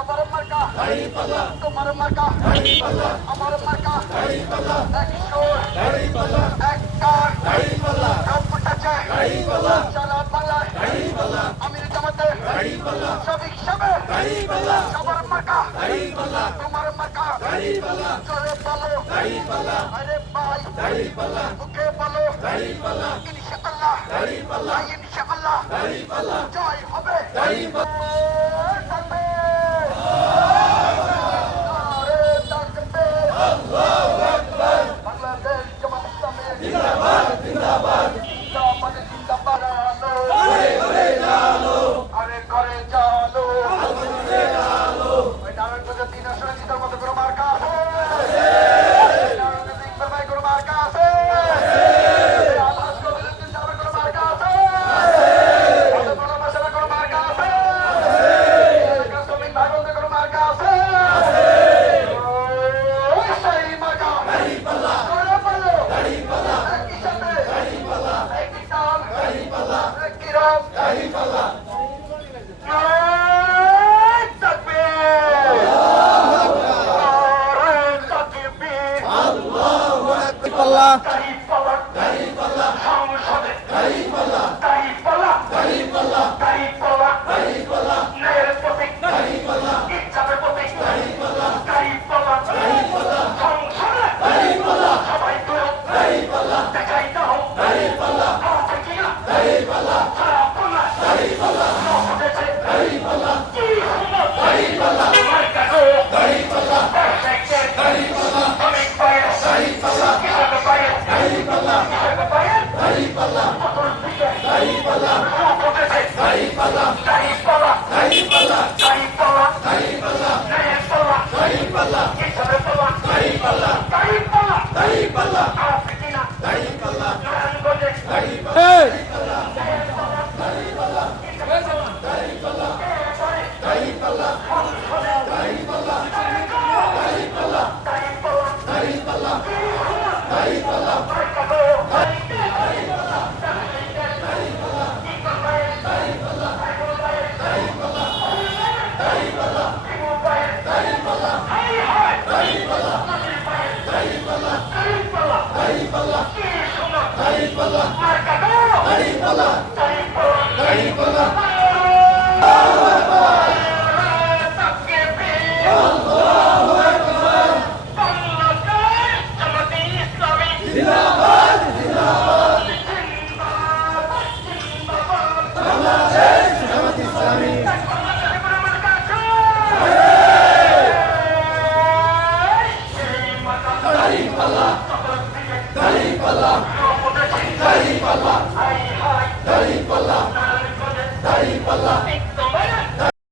আমার মার্কা তোমার মার্কা আমার মার্কা একশো এক কার সব ফুটাচ্ছে সারা বাংলায় আমির দাড়ি পাল্লা আমার মার্কা দাড়ি পাল্লা তোমার মার্কা দাড়ি পাল্লা চলে পালো দাড়ি পাল্লা আরে ভাই দাড়ি পাল্লা ওকে পালো দাড়ি পাল্লা ইনশাআল্লাহ দাড়ি পাল্লা ইনশাআল্লাহ দাড়ি পাল্লা জয় হবে। দাড়ি পাল্লা Arriba la Tariq Pola. Tariq Pola.